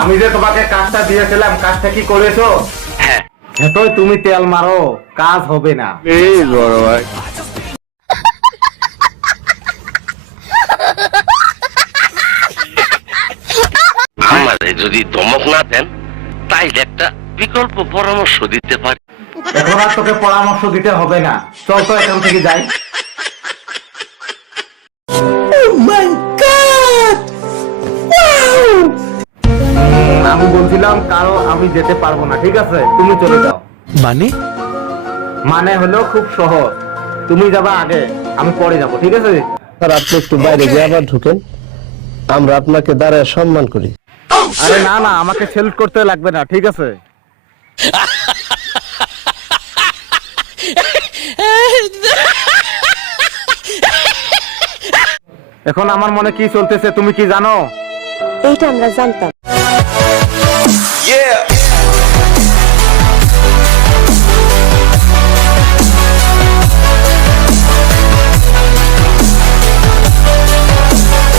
আমি যে তোমাকে কাজটা দিয়েছিলাম, কাজটা কি করেছো? হ্যাঁ। যতই তুমি তেল মারো, কাজ হবে না। এই বড় ভাই, আমারে যদি ধমক না দেন তাইলে একটা বিকল্প পরামর্শ দিতে পারি। এখন আর তোকে পরামর্শ দিতে হবে না, চল তো এখান থেকে যাই। আমি বলছিলাম কারো আমি যেতে পারবো না, ঠিক আছে? তুমি চলে যাও। মানে হলো খুব সহজ, তুমি যাবা আগে, আমি পরে যাব, ঠিক আছে? স্যার আপনি একটু বাইরে গিয়ে আবার ঢুকেন, আমরা আপনাকে দাঁড়ায় সম্মান করি। আরে না না, আমাকে সেলুট করতে লাগবে না, ঠিক আছে? এখন আমার মনে কি চলতেছে তুমি কি জানো? এইটা আমরা জানতাম। Yeah.